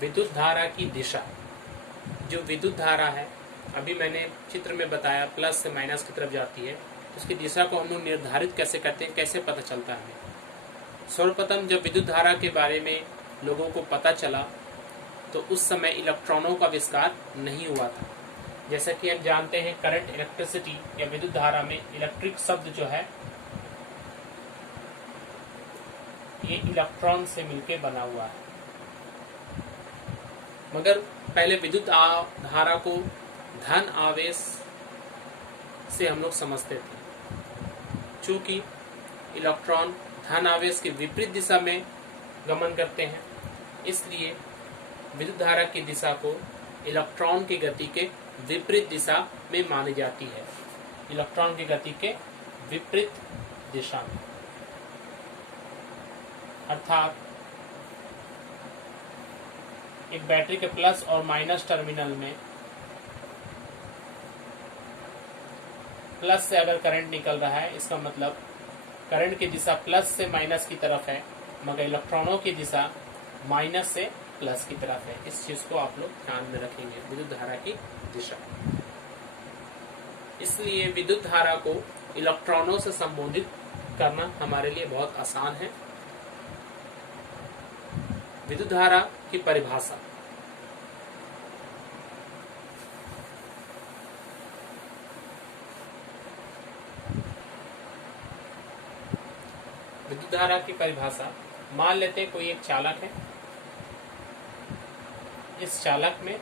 विद्युत धारा की दिशा, जो विद्युत धारा है अभी मैंने चित्र में बताया प्लस से माइनस की तरफ जाती है, तो उसकी दिशा को हम लोग निर्धारित कैसे करते हैं, कैसे पता चलता है हमें। सर्वप्रथम जब विद्युत धारा के बारे में लोगों को पता चला तो उस समय इलेक्ट्रॉनों का आविष्कार नहीं हुआ था। जैसा कि हम जानते हैं करंट, इलेक्ट्रिसिटी या विद्युत धारा में इलेक्ट्रिक शब्द जो है ये इलेक्ट्रॉन से मिलकर बना हुआ है। मगर पहले विद्युत धारा को धन आवेश से हम लोग समझते थे। चूंकि इलेक्ट्रॉन धन आवेश के विपरीत दिशा में गमन करते हैं, इसलिए विद्युत धारा की दिशा को इलेक्ट्रॉन की गति के विपरीत दिशा में मानी जाती है। इलेक्ट्रॉन की गति के विपरीत दिशा में, अर्थात एक बैटरी के प्लस और माइनस टर्मिनल में प्लस से अगर करंट निकल रहा है, इसका मतलब करंट की दिशा प्लस से माइनस की तरफ है, मगर इलेक्ट्रॉनों की दिशा माइनस से प्लस की तरफ है। इस चीज को आप लोग ध्यान में रखेंगे, विद्युत धारा की दिशा। इसलिए विद्युत धारा को इलेक्ट्रॉनों से संबोधित करना हमारे लिए बहुत आसान है। विद्युत धारा की परिभाषा, विद्युत धारा की परिभाषा, मान लेते हैं कोई एक चालक है, इस चालक में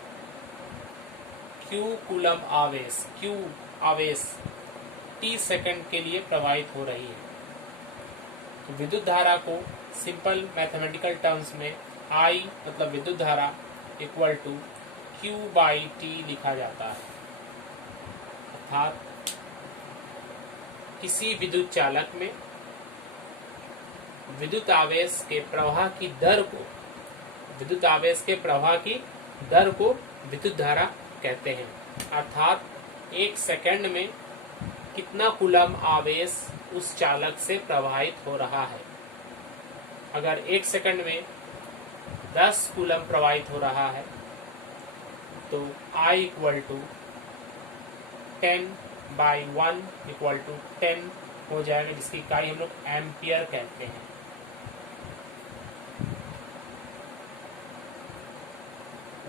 Q कूलम आवेश, Q आवेश t सेकंड के लिए प्रवाहित हो रही है। तो विद्युत धारा को सिंपल मैथमेटिकल टर्म्स में I मतलब विद्युत धारा equal to Q by T लिखा जाता है। अर्थात किसी विद्युत चालक में विद्युत आवेश के प्रवाह की दर को, विद्युत आवेश के प्रवाह की दर को विद्युत धारा कहते हैं। अर्थात एक सेकंड में कितना कूलम आवेश उस चालक से प्रवाहित हो रहा है। अगर एक सेकंड में 10 कूलम प्रवाहित हो रहा है तो I equal to 10 by 1 equal to 10 हो जाएगा, जिसकी इकाई हम लोग एम्पियर कहते हैं।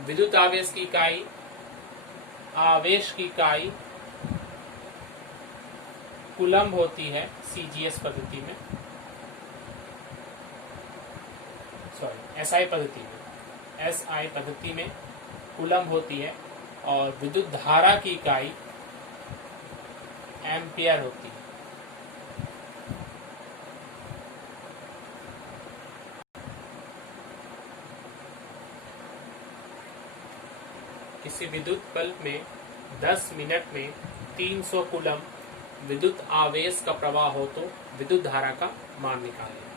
विद्युत आवेश की इकाई, आवेश की इकाई कूलम होती है CGS पद्धति में, SI पद्धति में, SI पद्धति में कूलम होती है और विद्युत धारा की इकाई एम्पियर होती है। किसी विद्युत बल्ब में 10 मिनट में 300 कूलम विद्युत आवेश का प्रवाह हो तो विद्युत धारा का मान निकालें।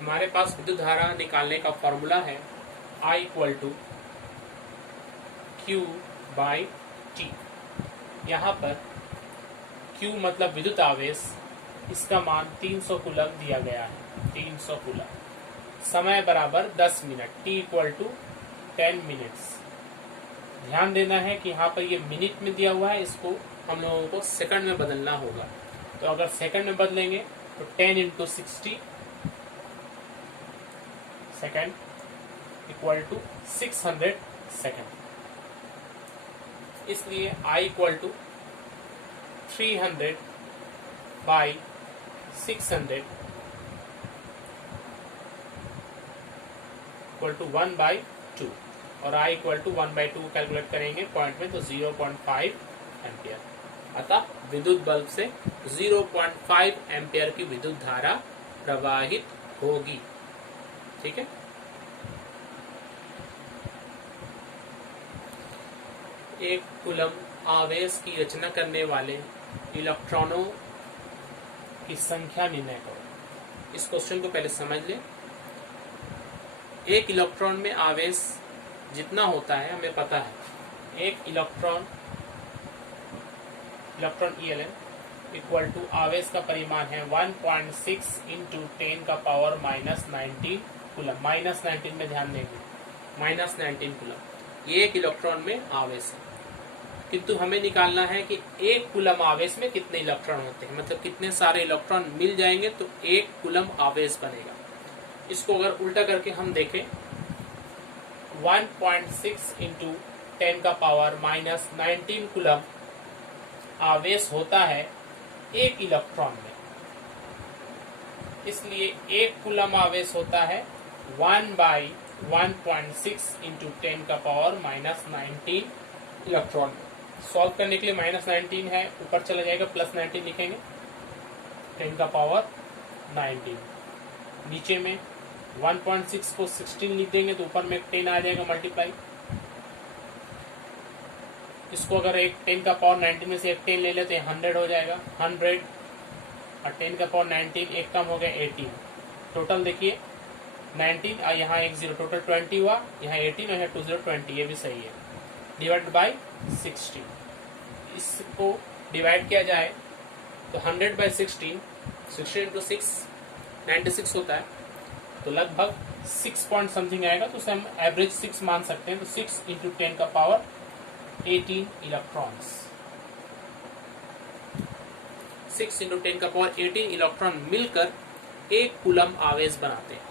हमारे पास विद्युत धारा निकालने का फॉर्मूला है I equal to Q by T। यहाँ पर Q मतलब विद्युत आवेश, इसका मान 300 कूलम दिया गया है। 300 कूलम, समय बराबर 10 मिनट, T इक्वल टू 10 मिनट्स। ध्यान देना है कि यहाँ पर ये मिनट में दिया हुआ है, इसको हम लोगों को सेकंड में बदलना होगा। तो अगर सेकंड में बदलेंगे तो 10 into 60 second equal to 600 second. इसलिए I equal to 300 by 600 equal to 1/2 और I इक्वल टू 1/2 कैलकुलेट करेंगे पॉइंट में तो 0.5 एम्पियर। अतः विद्युत बल्ब से 0.5 एम्पियर की विद्युत धारा प्रवाहित होगी। ठीक है। एक कूलम आवेश की रचना करने वाले इलेक्ट्रॉनों की संख्या निर्णय करो। इस क्वेश्चन को पहले समझ लें। एक इलेक्ट्रॉन में आवेश जितना होता है हमें पता है। एक इलेक्ट्रॉन ELN इक्वल टू आवेश का परिमाण है 1.6 इंटू 10 का पावर -19 कूलम। -19 में ध्यान देंगे माइनस 19 कूलम। ये एक इलेक्ट्रॉन में आवेश है, किंतु हमें निकालना है कि एक कूलम आवेश में कितने इलेक्ट्रॉन होते हैं, मतलब कितने सारे इलेक्ट्रॉन मिल जाएंगे तो एक कूलम आवेश बनेगा। इसको अगर उल्टा करके हम देखें, 1.6 इंटू 10 का पावर माइनस 19 कूलम आवेश होता है एक इलेक्ट्रॉन में। इसलिए एक कूलम आवेश होता है 1/1.6 इंटू 10 का पावर माइनस 19 इलेक्ट्रॉन में। सॉल्व करने के लिए माइनस 19 है, ऊपर चला जाएगा, प्लस 19 लिखेंगे, 10 का पावर 19। नीचे में 1.6 को 16 लिख देंगे तो ऊपर में 10 आ जाएगा मल्टीप्लाई। इसको अगर एक 10 का पावर 19 में से एक 10 ले लेते हैं 100 हो जाएगा, 100 और 10 का पावर 19 एक कम हो गया 18। टोटल देखिए 19 और यहाँ एक 0, टोटल 20 हुआ, यहाँ 18 और यहाँ 2 0 20, ये भी सही है। डिवाइड बाई 60, इसको डिवाइड किया जाए तो 100/16, 16 इंटू 6 96 होता है, तो लगभग 6 पॉइंट समथिंग आएगा, तो उसे हम एवरेज 6 मान सकते हैं। तो 6 इंटू 10 का पावर 18 इलेक्ट्रॉन्स, 6 इंटू 10 का पावर 18 इलेक्ट्रॉन मिलकर एक कूलम आवेश बनाते हैं।